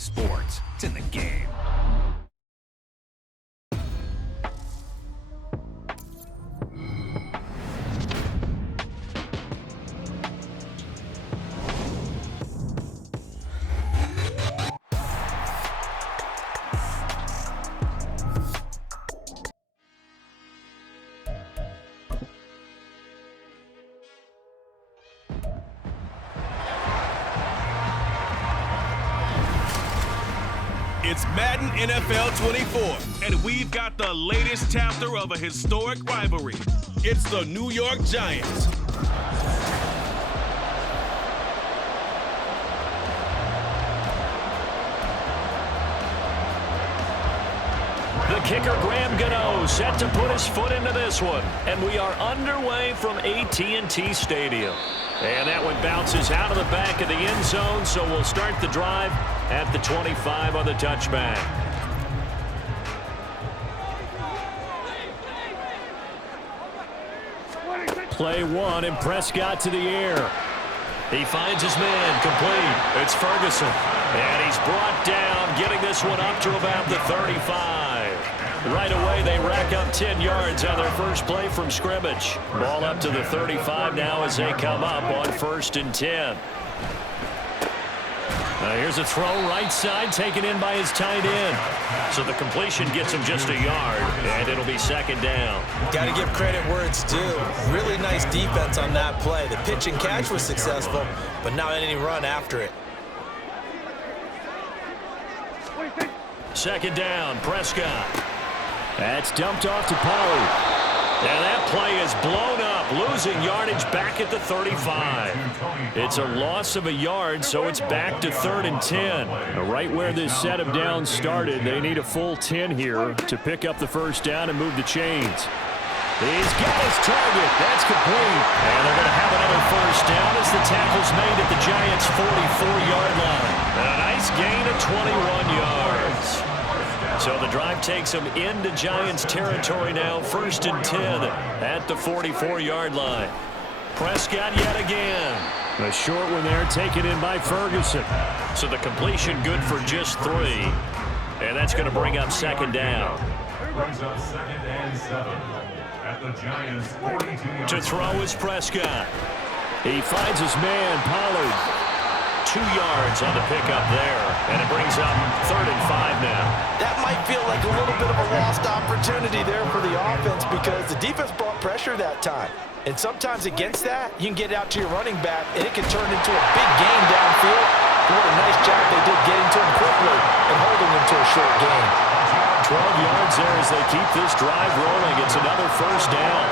sports. It's in the game. It's Madden NFL 24, and we've got the latest chapter of a historic rivalry. It's the New York Giants. The kicker, Graham Gano, set to put his foot into this one. And we are underway from AT&T Stadium. And that one bounces out of the back of the end zone, so we'll start the drive at the 25 on the touchback. Play one, and Prescott to the air. He finds his man, complete. It's Ferguson. And he's brought down, getting this one up to about the 35. Right away, they rack up 10 yards on their first play from scrimmage. Ball up to the 35 now as they come up on 1st and 10. Here's a throw right side, taken in by his tight end. So the completion gets him just a yard, and it'll be 2nd down. Got to give credit where it's due. Really nice defense on that play. The pitch and catch was successful, but not any run after it. 2nd down, Prescott. That's dumped off to Pollard. And that play is blown up, losing yardage back at the 35. It's a loss of a yard, so it's back to 3rd and 10. Right where this set of downs started, they need a full 10 here to pick up the first down and move the chains. He's got his target. That's complete. And they're going to have another first down as the tackle's made at the Giants' 44-yard line. And a nice gain of 21 yards. So the drive takes them into Giants territory now, 1st and 10 at the 44-yard line. Prescott yet again. A short one there, taken in by Ferguson. So the completion good for just 3. And that's going to bring up 2nd down. Brings up 2nd and 7 at the Giants' 42-yard to throw is Prescott. He finds his man, Pollard. 2 yards on the pickup there, and it brings up 3rd and 5 now. That might feel like a little bit of a lost opportunity there for the offense because the defense brought pressure that time. And sometimes against that, you can get out to your running back, and it can turn into a big gain downfield. What a nice job they did getting to him quickly and holding him to a short gain. 12 yards there as they keep this drive rolling. It's another first down.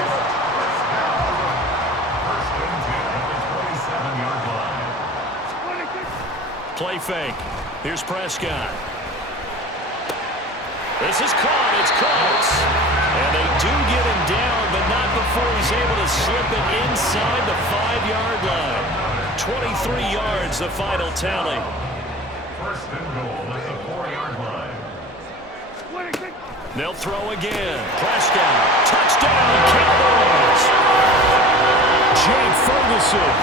Play fake. Here's Prescott. This is caught. It's close. And they do get him down, but not before he's able to slip it inside the 5-yard line. 23 yards, the final tally. 1st and goal at the 4-yard line. They'll throw again. Prescott. Touchdown, Cowboys. Jake Ferguson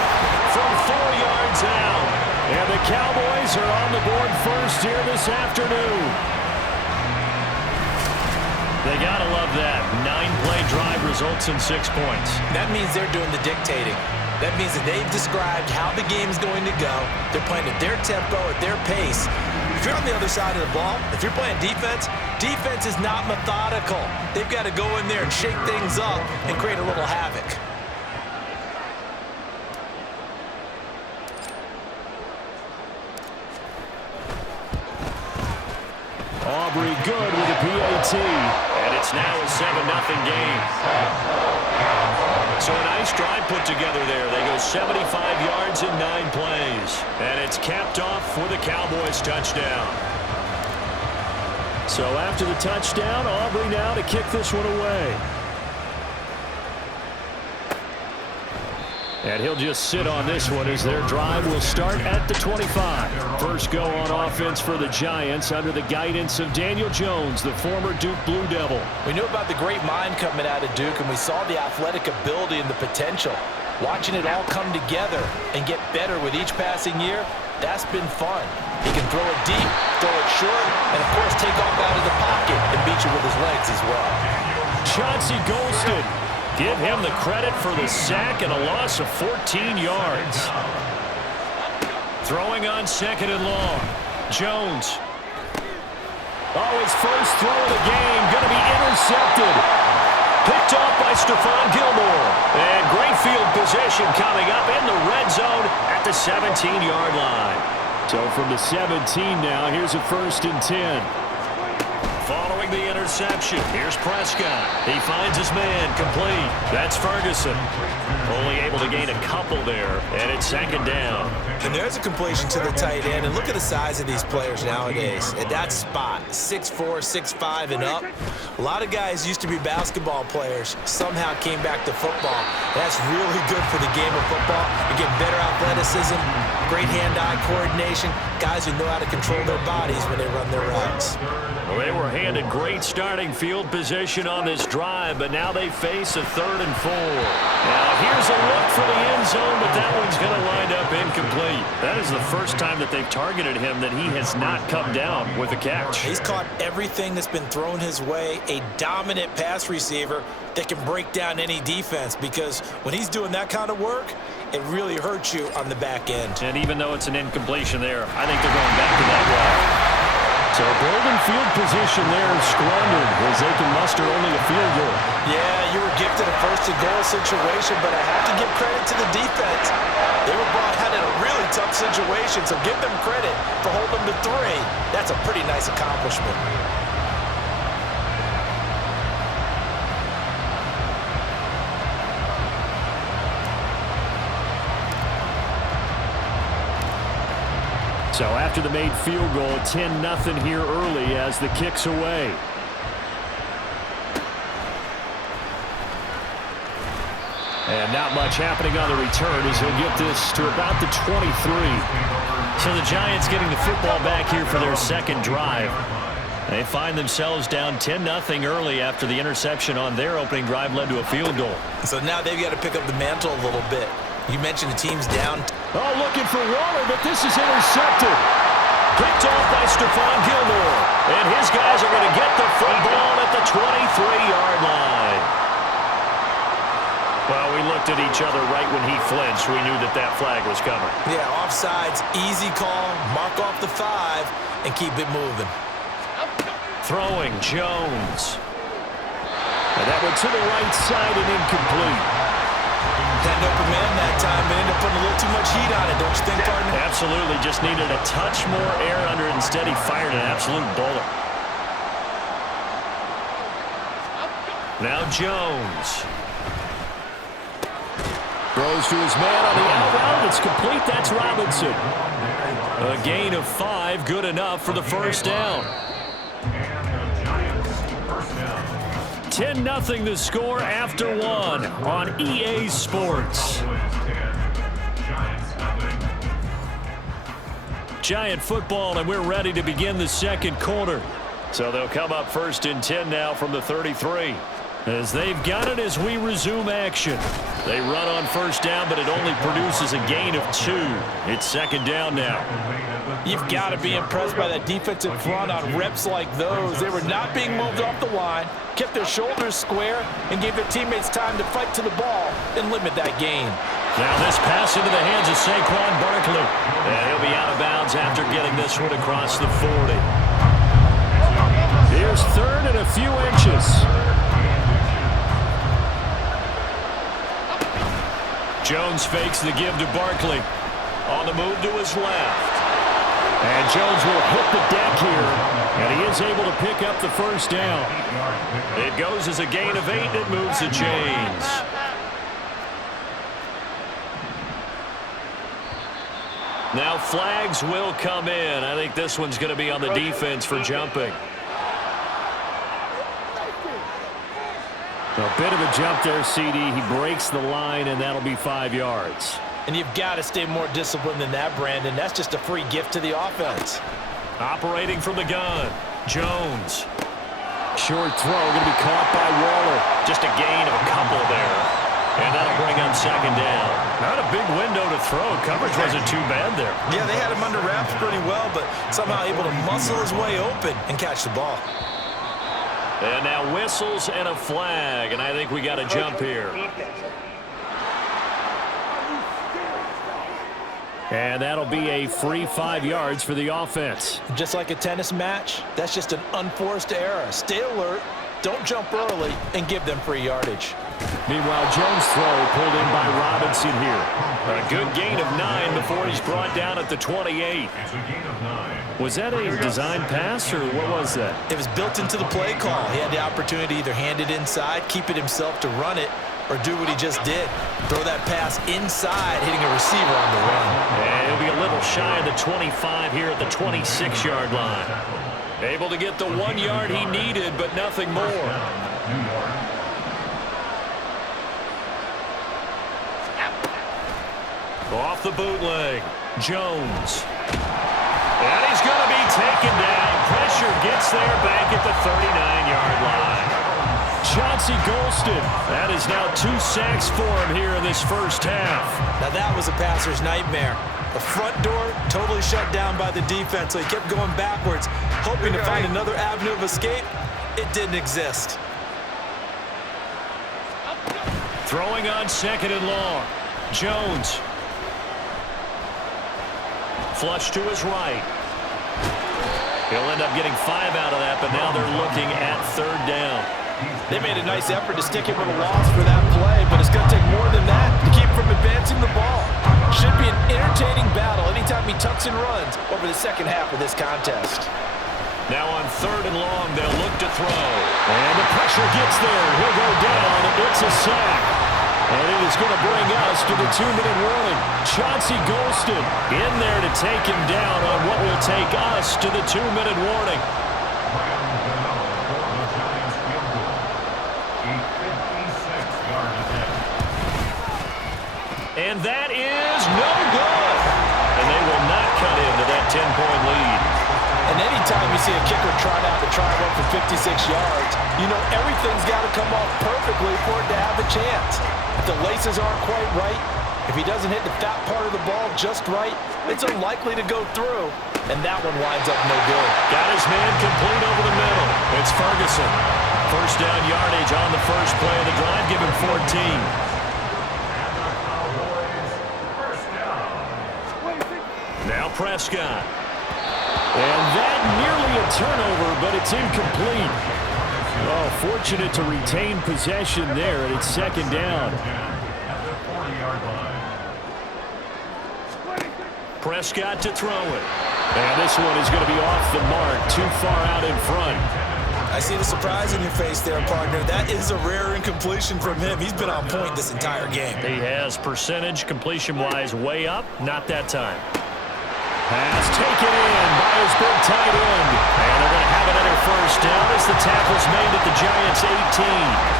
from 4 yards out. And the Cowboys are on the board first here this afternoon. They got to love that. 9-play drive results in 6 points. That means they're doing the dictating. That means that they've described how the game's going to go. They're playing at their tempo, at their pace. If you're on the other side of the ball, if you're playing defense, defense is not methodical. They've got to go in there and shake things up and create a little havoc. Aubrey good with a PAT. And it's now a 7-0 game. So a nice drive put together there. They go 75 yards in 9 plays. And it's capped off with a Cowboys touchdown. So after the touchdown, Aubrey now to kick this one away. And he'll just sit on this one as their drive will start at the 25. First go on offense for the Giants under the guidance of Daniel Jones, the former Duke Blue Devil. We knew about the great mind coming out of Duke, and we saw the athletic ability and the potential. Watching it all come together and get better with each passing year, That's been fun. He can throw it deep, throw it short, and, of course, take off out of the pocket and beat you with his legs as well. Chauncey Golston. Give him the credit for the sack and a loss of 14 yards. Throwing on 2nd and long. Jones. Oh, his first throw of the game going to be intercepted. Picked off by Stephon Gilmore. And great field position coming up in the red zone at the 17-yard line. So from the 17 now, here's a 1st and 10. Following the interception, here's Prescott. He finds his man complete. That's Ferguson. Only able to gain a couple there, and it's 2nd down. And there's a completion to the tight end, and look at the size of these players nowadays. At that spot, 6'4", 6'5", and up. A lot of guys used to be basketball players, somehow came back to football. That's really good for the game of football. You get better athleticism, great hand-eye coordination, guys who know how to control their bodies when they run their routes. Well, they were handed great starting field position on this drive, but now they face a 3rd and 4. Now, here's a look for the end zone, but that one's going to wind up incomplete. That is the first time that they've targeted him that he has not come down with a catch. He's caught everything that's been thrown his way, a dominant pass receiver that can break down any defense, because when he's doing that kind of work, it really hurts you on the back end. And even though it's an incompletion there, I think they're going back to that way. So building field position there squandered as they can muster only a field goal. Yeah, you were gifted a 1st and goal situation, but I have to give credit to the defense. They were brought out in a really tough situation, so give them credit for holding them to 3. That's a pretty nice accomplishment. So after the made field goal, 10-0 here early as the kick's away. And not much happening on the return as he'll get this to about the 23. So the Giants getting the football back here for their 2nd drive. They find themselves down 10-0 early after the interception on their opening drive led to a field goal. So now they've got to pick up the mantle a little bit. You mentioned the team's down. Oh, looking for Waller, but this is intercepted. Picked off by Stephon Gilmore. And his guys are going to get the football at the 23-yard line. Well, we looked at each other right when he flinched. We knew that that flag was coming. Yeah, offsides, easy call, mark off the 5, and keep it moving. Throwing, Jones. And that went to the right side and incomplete. Had an open man that time, but ended up putting a little too much heat on it, don't you think, partner? Absolutely. Just needed a touch more air under it. Instead, he fired an absolute bullet. Now Jones. Throws to his man on the out route. It's complete. That's Robinson. A gain of 5. Good enough for the 1st down. 10-0 the score after 1 on EA Sports. Giant football, and we're ready to begin the 2nd quarter. So they'll come up 1st and 10 now from the 33. As they've got it as we resume action. They run on 1st down, but it only produces a gain of 2. It's 2nd down now. You've got to be impressed by that defensive front on reps like those. They were not being moved off the line, kept their shoulders square, and gave their teammates time to fight to the ball and limit that gain. Now this pass into the hands of Saquon Barkley. And he'll be out of bounds after getting this one across the 40. Here's 3rd and a few inches. Jones fakes the give to Barkley. On the move to his left. And Jones will hit the deck here. And he is able to pick up the 1st down. It goes as a gain of 8, and it moves the chains. Now flags will come in. I think this one's going to be on the defense for jumping. A bit of a jump there, CD. He breaks the line, and that'll be 5 yards. And you've got to stay more disciplined than that, Brandon. That's just a free gift to the offense. Operating from the gun, Jones. Short throw, going to be caught by Waller. Just a gain of a couple there. And that'll bring up second down. Not a big window to throw. Coverage wasn't too bad there. Yeah, they had him under wraps pretty well, but somehow able to muscle his way open and catch the ball. And now whistles and a flag, and I think we got a jump here. And that'll be a free 5 yards for the offense. Just like a tennis match, that's just an unforced error. Stay alert, don't jump early, and give them free yardage. Meanwhile, Jones' throw pulled in by Robinson here. A good gain of 9 before he's brought down at the 28. It's a gain of 9. Was that a design pass, or what was that? It was built into the play call. He had the opportunity to either hand it inside, keep it himself to run it, or do what he just did. Throw that pass inside, hitting a receiver on the run. And he'll be a little shy of the 25 here at the 26-yard line. Able to get the 1 yard he needed, but nothing more. New York. Off the bootleg, Jones. And he's going to be taken down. Pressure gets there back at the 39-yard line. Chauncey Golston. That is now 2 sacks for him here in this first half. Now that was a passer's nightmare. The front door totally shut down by the defense, so he kept going backwards, hoping to find another avenue of escape. It didn't exist. Throwing on 2nd and long. Jones. Flush to his right. He'll end up getting 5 out of that, but now they're looking at 3rd down. They made a nice effort to stick it with a loss for that play, but it's going to take more than that to keep from advancing the ball. Should be an entertaining battle anytime he tucks and runs over the second half of this contest. Now on 3rd and long, they'll look to throw. And the pressure gets there. He'll go down. It's a sack. And it is going to bring us to the 2-minute warning. Chauncey Golston in there to take him down on what will take us to the 2-minute warning. And that is no good. And they will not cut into that 10-point lead. And anytime you see a kicker trot out to try one for 56 yards, you know everything's got to come off perfectly for it to have a chance. If the laces aren't quite right, if he doesn't hit the fat part of the ball just right, it's unlikely to go through, and that one winds up no good. Got his man complete over the middle. It's Ferguson. First down yardage on the first play of the drive. Give him 14. Now Prescott. And that nearly a turnover, but it's incomplete. Oh, fortunate to retain possession there, and it's 2nd down. Prescott to throw it. And this one is going to be off the mark, too far out in front. I see the surprise in your face there, partner. That is a rare incompletion from him. He's been on point this entire game. He has percentage completion-wise way up, not that time. Pass taken in by his big tight end. And they're going to have another first down as the tackle's made at the Giants' 18.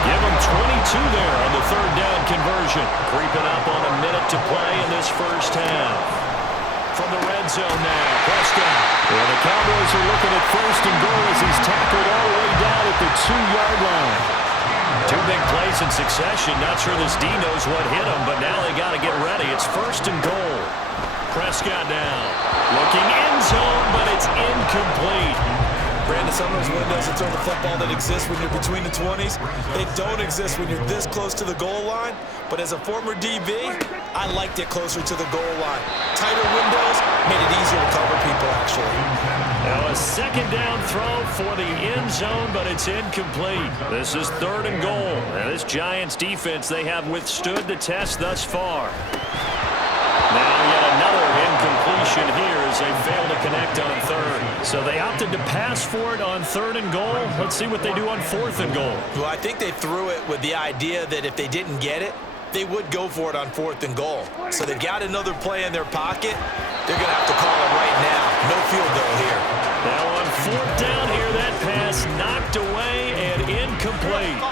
Give them 22 there on the 3rd down conversion. Creeping up on a minute to play in this first half. From the red zone now, Prescott. And the Cowboys are looking at 1st and goal as he's tackled all the way down at the 2-yard line. 2 big plays in succession. Not sure this D knows what hit him, but now they got to get ready. It's 1st and goal. Prescott down. Looking end zone, but it's incomplete. Brandon, some of those windows to throw the football that exist when you're between the 20s, they don't exist when you're this close to the goal line. But as a former DB, I liked it closer to the goal line. Tighter windows made it easier to cover people, actually. Now a 2nd down throw for the end zone, but it's incomplete. This is 3rd and goal. And this Giants defense, they have withstood the test thus far. Now yet another incompletion here as they fail to connect on 3rd. So they opted to pass for it on 3rd and goal. Let's see what they do on 4th and goal. Well, I think they threw it with the idea that if they didn't get it, they would go for it on 4th and goal. So they've got another play in their pocket. They're going to have to call it right now. No field goal here. Now on 4th down here, that pass knocked away and incomplete.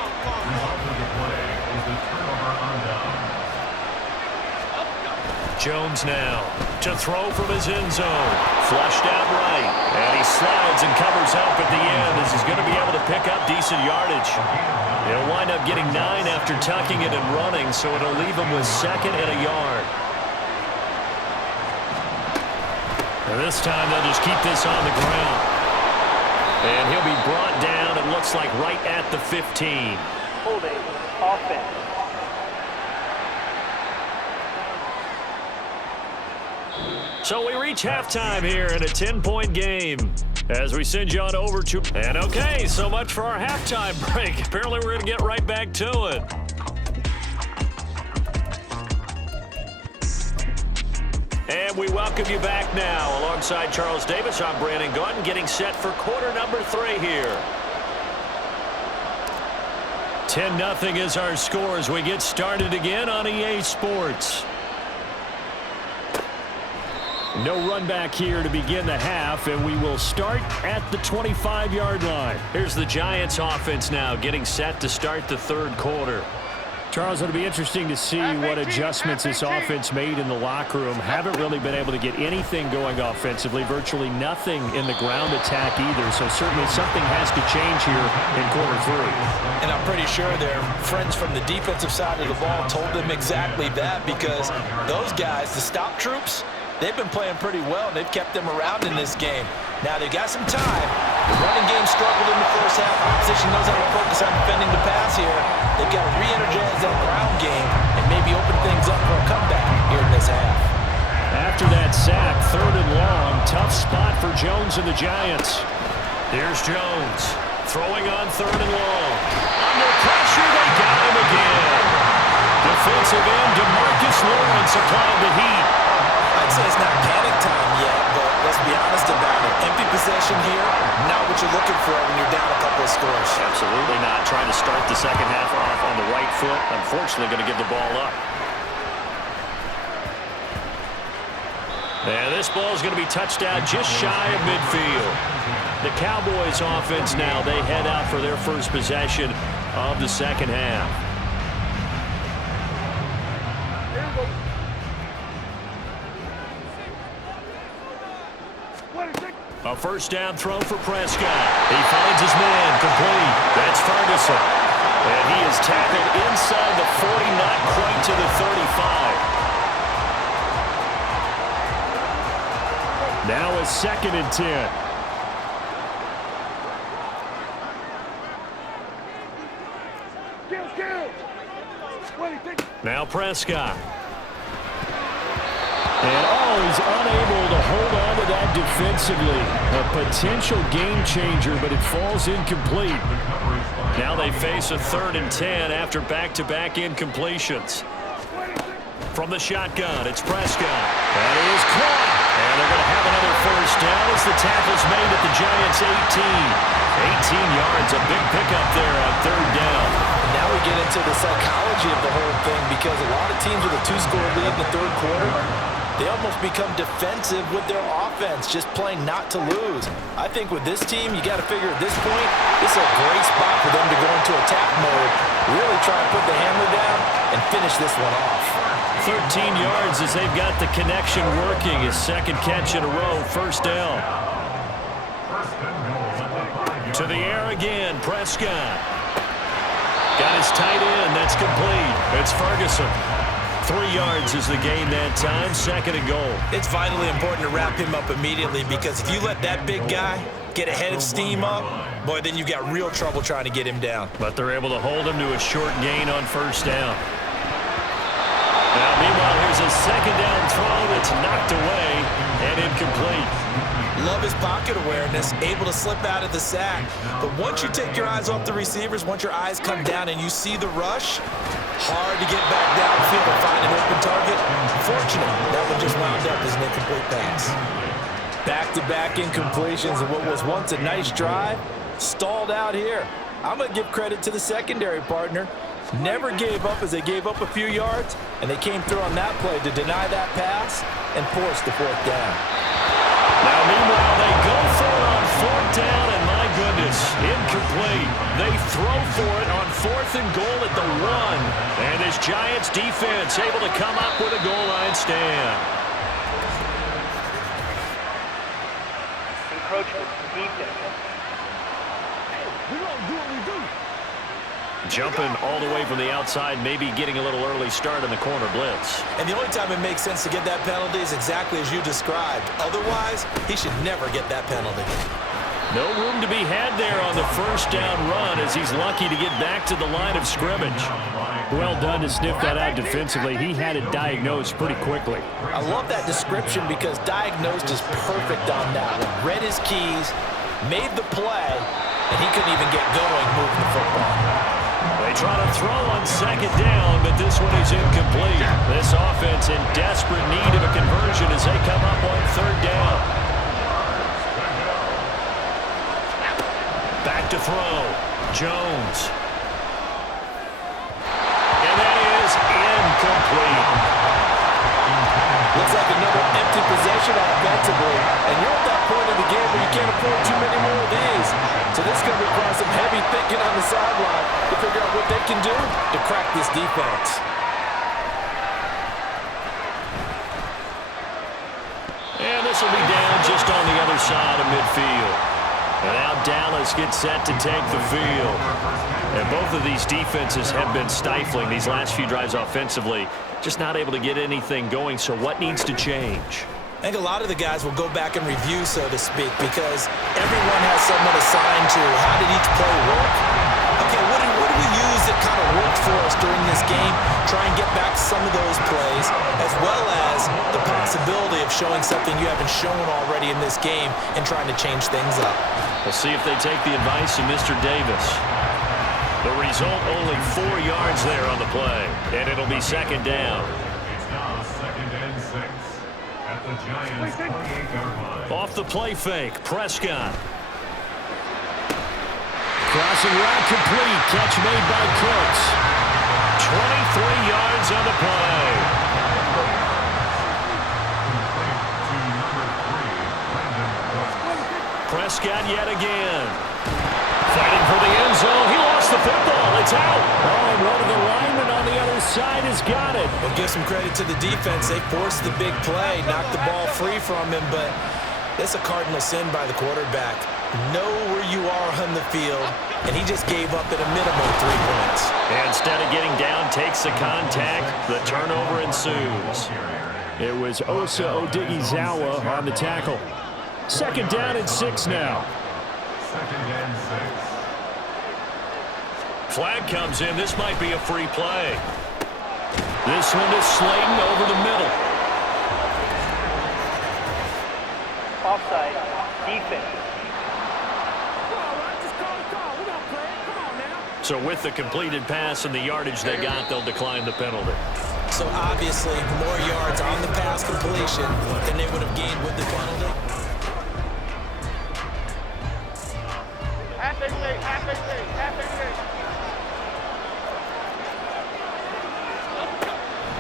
Jones now to throw from his end zone. Flushed out right. And he slides and covers up at the end as he's going to be able to pick up decent yardage. He'll wind up getting 9 after tucking it and running, so it'll leave him with 2nd and a yard. And this time they'll just keep this on the ground. And he'll be brought down, it looks like, right at the 15. Holding offense. So we reach halftime here in a 10-point game as we send you on over to... And okay, so much for our halftime break. Apparently we're going to get right back to it. And we welcome you back now. Alongside Charles Davis, I'm Brandon Gaudin, getting set for quarter number 3 here. 10-0 is our score as we get started again on EA Sports. No run back here to begin the half, and we will start at the 25-yard line. Here's the Giants offense now getting set to start the 3rd quarter. Charles, it'll be interesting to see what adjustments this offense made in the locker room. Haven't really been able to get anything going offensively, virtually nothing in the ground attack either. So certainly something has to change here in quarter 3. And I'm pretty sure their friends from the defensive side of the ball told them exactly that, because those guys, the stop troops, they've been playing pretty well, and they've kept them around in this game. Now, they've got some time. The running game struggled in the first half. Opposition knows how to focus on defending the pass here. They've got to re-energize that ground game and maybe open things up for a comeback here in this half. After that sack, 3rd and long, tough spot for Jones and the Giants. Here's Jones throwing on 3rd and long. Under pressure, they got him again. Defensive end DeMarcus Lawrence applied the heat. I'd say it's not panic time yet, but let's be honest about it. Empty possession here, not what you're looking for when you're down a couple of scores. Absolutely not. Trying to start the second half off on the right foot. Unfortunately, going to give the ball up. And this ball is going to be touched out just shy of midfield. The Cowboys offense now, they head out for their first possession of the second half. A first down throw for Prescott. He finds his man complete. That's Ferguson. And he is tackled inside the 40, not quite to the 35. Now a 2nd and 10. Now Prescott. And he's unable to hold on to that defensively. A potential game changer, but it falls incomplete. Now they face a 3rd and 10 after back-to-back incompletions. From the shotgun, it's Prescott. That is caught. And they're going to have another first down as the tackle's made at the Giants' 18. 18 yards, a big pickup there on 3rd down. Now we get into the psychology of the whole thing, because a lot of teams with a 2-score lead in the 3rd quarter, they almost become defensive with their offense, just playing not to lose. I think with this team, you got to figure at this point, this is a great spot for them to go into attack mode, really try and put the hammer down and finish this one off. 13 yards as they've got the connection working. His 2nd catch in a row, first down. To the air again, Prescott. Got his tight end, that's complete. It's Ferguson. 3 yards is the gain that time, 2nd and goal. It's vitally important to wrap him up immediately, because if you let that big guy get a head of steam up, boy, then you've got real trouble trying to get him down. But they're able to hold him to a short gain on first down. Now, meanwhile, here's a 2nd down throw that's knocked away and incomplete. Love his pocket awareness, able to slip out of the sack. But once you take your eyes off the receivers, once your eyes come down and you see the rush, hard to get back downfield and find an open target. Fortunate, that one just wound up as an incomplete pass. Back-to-back incompletions of what was once a nice drive, stalled out here. I'm going to give credit to the secondary partner. Never gave up as they gave up a few yards, and they came through on that play to deny that pass and force the 4th down. Now, meanwhile, they go for it on 4th down, and my goodness, incomplete. They throw for it on 4th and goal at the 1. And this Giants defense able to come up with a goal line stand. Encroachment, defense. We gonna do what we do. Jumping all the way from the outside, maybe getting a little early start in the corner blitz. And the only time it makes sense to get that penalty is exactly as you described. Otherwise, he should never get that penalty. No room to be had there on the first down run as he's lucky to get back to the line of scrimmage. Well done to sniff that out defensively. He had it diagnosed pretty quickly. I love that description because diagnosed is perfect on that one. Read his keys, made the play, and he couldn't even get going moving the football. They try to throw on 2nd down, but this one is incomplete. This offense in desperate need of a conversion as they come up on 3rd down. Back to throw. Jones. And that is incomplete. Looks like another empty possession offensively, and you're at that point in the game where you can't afford too many more of these. So this is going to require some heavy thinking on the sideline to figure out what they can do to crack this defense. And this will be down just on the other side of midfield. And now Dallas gets set to take the field. And both of these defenses have been stifling these last few drives offensively. Just not able to get anything going, so what needs to change? I think a lot of the guys will go back and review, so to speak, because everyone has someone assigned to how did each play work. Okay, what did we use that kind of worked for us during this game? Try and get back to some of those plays, as well as the possibility of showing something you haven't shown already in this game and trying to change things up. We'll see if they take the advice of Mr. Davis. The result, only 4 yards there on the play, and it'll be 2nd down. It's now 2nd and 6 at the Giants' 28-yard line. Off the play fake, Prescott. Crossing route complete, catch made by Cooks. 23 yards on the play. Prescott yet again. Fighting for the end zone. He lost the football. It's out. Oh, and one of the linemen on the other side has got it. Well, give some credit to the defense. They forced the big play, knocked the ball free from him, but that's a cardinal sin by the quarterback. Know where you are on the field, and he just gave up at a minimum 3 points. And instead of getting down, takes the contact. The turnover ensues. It was Osa Odighizuwa on the tackle. 2nd down and 6 now. 2nd and 6. Flag comes in. This might be a free play. This one to Slayton over the middle. Offside, defense. So with the completed pass and the yardage they got, they'll decline the penalty. So obviously, more yards on the pass completion than they would have gained with the penalty.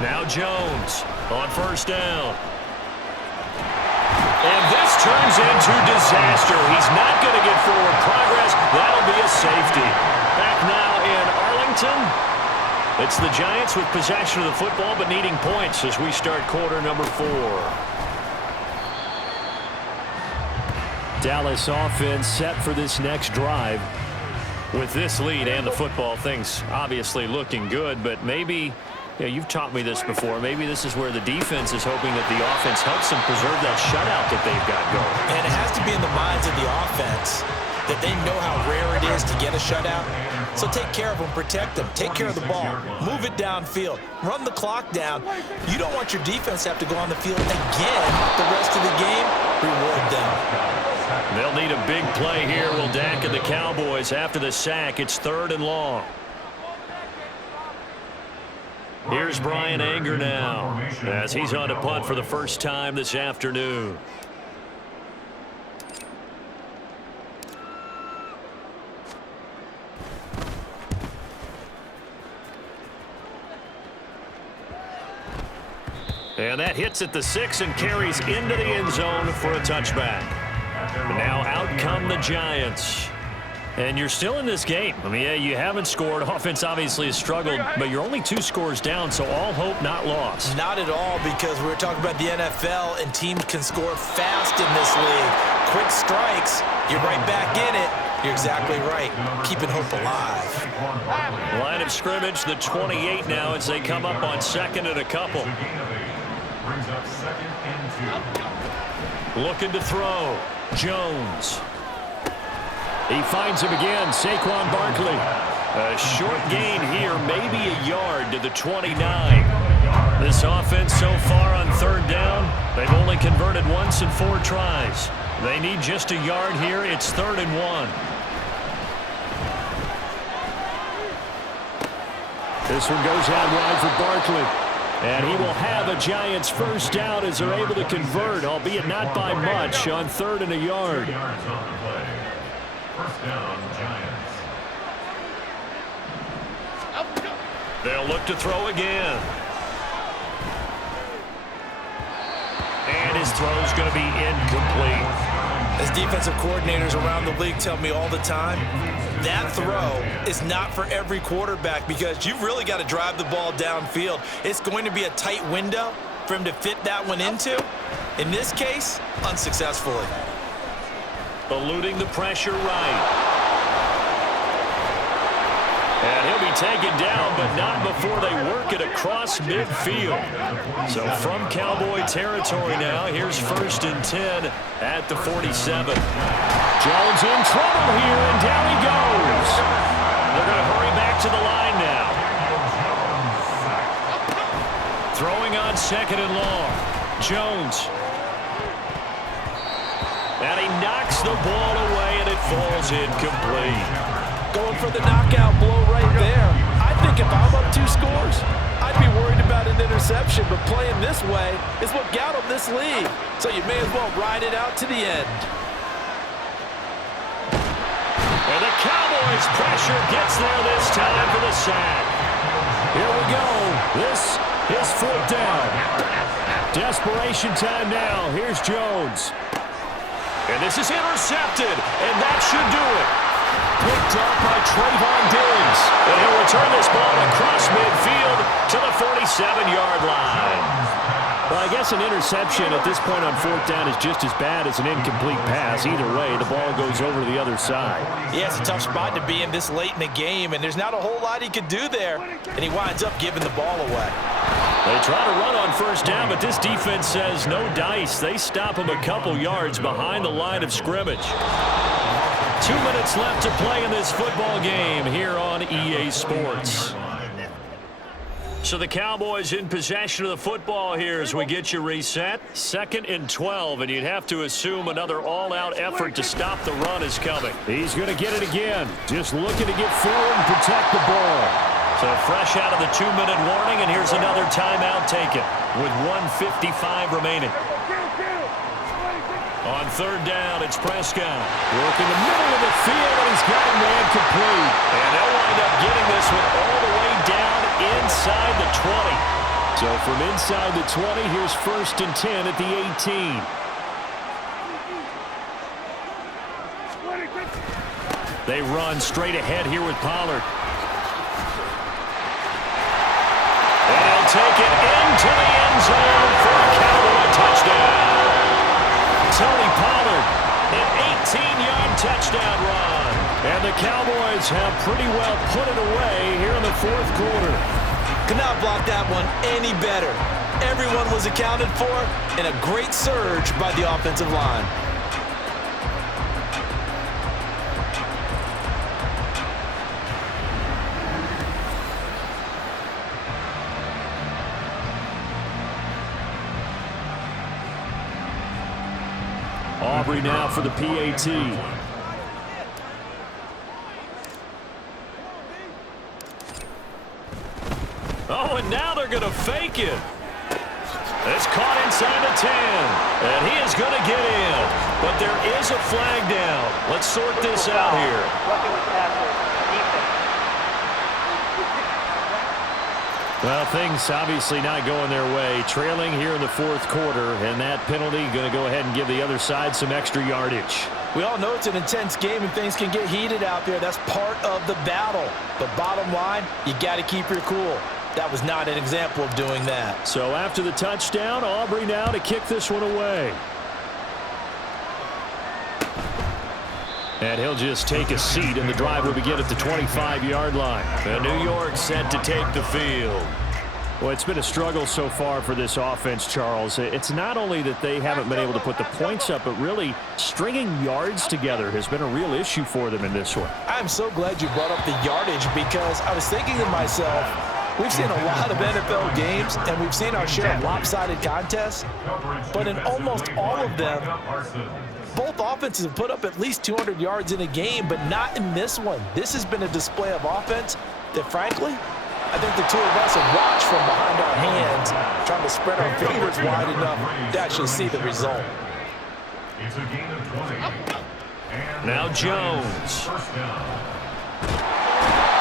Now Jones on 1st down. And this turns into disaster. He's not going to get forward progress. That'll be a safety. Back now in Arlington. It's the Giants with possession of the football but needing points as we start quarter number 4. Dallas offense set for this next drive. With this lead and the football, things obviously looking good, but maybe, you've taught me this before, maybe this is where the defense is hoping that the offense helps them preserve that shutout that they've got going. And it has to be in the minds of the offense that they know how rare it is to get a shutout. So take care of them, protect them, take care of the ball, move it downfield, run the clock down. You don't want your defense to have to go on the field again the rest of the game. Reward them. They'll need a big play here, will Dak and the Cowboys. After the sack, it's 3rd and long. Here's Brian Anger now as he's on to punt for the first time this afternoon. And that hits at the 6 and carries into the end zone for a touchback. Now out come the Giants. And you're still in this game. I mean, yeah, you haven't scored. Offense obviously has struggled, but you're only 2 scores down, so all hope not lost. Not at all, because we're talking about the NFL, and teams can score fast in this league. Quick strikes, you're right back in it. You're exactly right. Keeping hope alive. Line of scrimmage, the 28 now as they come up on 2nd and a couple. Brings up 2nd and 2. Looking to throw. Jones. He finds him again, Saquon Barkley. A short gain here, maybe a yard to the 29. This offense so far on 3rd down, they've only converted once in 4 tries. They need just a yard here. It's 3rd and 1. This one goes out wide for Barkley. And he will have a Giants first down as they're able to convert, albeit not by much, on 3rd and a yard. 2 yards on the play. First down, Giants. They'll look to throw again. And his throw's going to be incomplete. As defensive coordinators around the league tell me all the time, that throw is not for every quarterback because you've really got to drive the ball downfield. It's going to be a tight window for him to fit that one into. In this case, unsuccessfully. Eluding the pressure right. And he'll be taken down, but not before they work it across midfield. So from Cowboy territory now, here's 1st and 10 at the 47. Jones in trouble here, and down he goes. They're going to hurry back to the line now. Throwing on 2nd and long. Jones. And he knocks the ball away, and it falls incomplete. Going for the knockout blow right there. I think if I'm up 2 scores, I'd be worried about an interception, but playing this way is what got him this lead. So you may as well ride it out to the end. And the Cowboys' pressure gets there this time for the sack. Here we go. This is 4th down. Desperation time now. Here's Jones. And this is intercepted, and that should do it. Picked up by Trayvon Diggs. And he'll return this ball across midfield to the 47-yard line. Well, I guess an interception at this point on 4th down is just as bad as an incomplete pass. Either way, the ball goes over to the other side. Yeah, it's a tough spot to be in this late in the game, and there's not a whole lot he could do there, and he winds up giving the ball away. They try to run on 1st down, but this defense says no dice. They stop him a couple yards behind the line of scrimmage. 2 minutes left to play in this football game here on EA Sports. So the Cowboys in possession of the football here as we get you reset. 2nd and 12, and you'd have to assume another all-out effort to stop the run is coming. He's going to get it again. Just looking to get forward and protect the ball. So fresh out of the 2-minute warning, and here's another timeout taken with 1:55 remaining. On 3rd down, it's Prescott. Working the middle of the field, and he's got a man complete. And they'll wind up getting this one all the way down inside the 20. So from inside the 20, here's 1st and 10 at the 18. They run straight ahead here with Pollard. And he'll take it into the end zone for a Cowboy touchdown. Tony Pollard, an 18-yard touchdown run. And the Cowboys have pretty well put it away here in the 4th quarter. Could not block that one any better. Everyone was accounted for, and a great surge by the offensive line. Aubrey now for the PAT. Oh, and now they're going to fake it. It's caught inside the 10. And he is going to get in. But there is a flag down. Let's sort this out here. Well, things obviously not going their way. Trailing here in the 4th quarter, and that penalty going to go ahead and give the other side some extra yardage. We all know it's an intense game and things can get heated out there. That's part of the battle. But bottom line, you got to keep your cool. That was not an example of doing that. So after the touchdown, Aubrey now to kick this one away. And he'll just take a seat, and the drive will begin at the 25-yard line. And New York set to take the field. Well, it's been a struggle so far for this offense, Charles. It's not only that they haven't been able to put the points up, but really stringing yards together has been a real issue for them in this one. I'm so glad you brought up the yardage because I was thinking to myself, we've seen a lot of NFL games, and we've seen our share of lopsided contests, but in almost all of them, both offenses have put up at least 200 yards in a game, but not in this one. This has been a display of offense that, frankly, I think the two of us have watched from behind our hands, trying to spread our fingers wide enough to actually see the result. It's a gain of 20. Now Jones.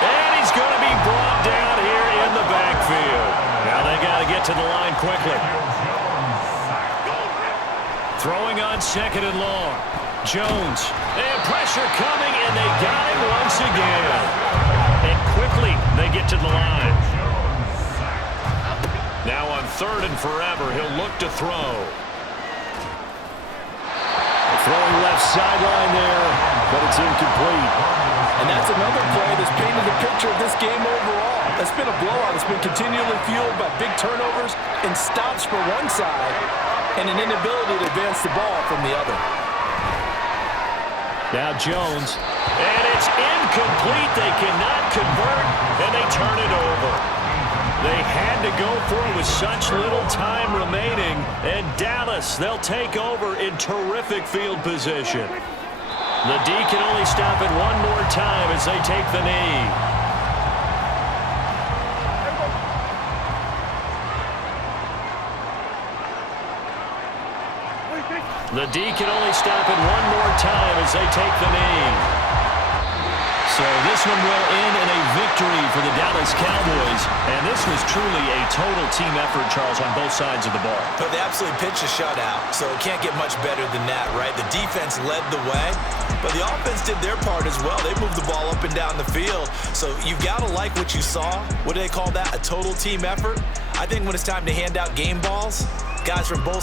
And he's going to be brought down here in the backfield. Now they got to get to the line quickly. Throwing on 2nd and long. Jones. And pressure coming, and they got him once again. And quickly they get to the line. Now on 3rd and forever, he'll look to throw. Throwing left sideline there, but it's incomplete. And that's another play that's painted the picture of this game overall. It's been a blowout. It's been continually fueled by big turnovers and stops for one side and an inability to advance the ball from the other. Now Jones. And it's incomplete. They cannot convert, and they turn it over. They had to go for it with such little time remaining, and Dallas, they'll take over in terrific field position. The D can only stop it one more time as they take the knee. The D can only stop it one more time as they take the knee. So this one will end in a victory for the Dallas Cowboys. And this was truly a total team effort, Charles, on both sides of the ball. But they absolutely pitched a shutout, so it can't get much better than that, right? The defense led the way, but the offense did their part as well. They moved the ball up and down the field. So you've got to like what you saw. What do they call that? A total team effort? I think when it's time to hand out game balls, guys from both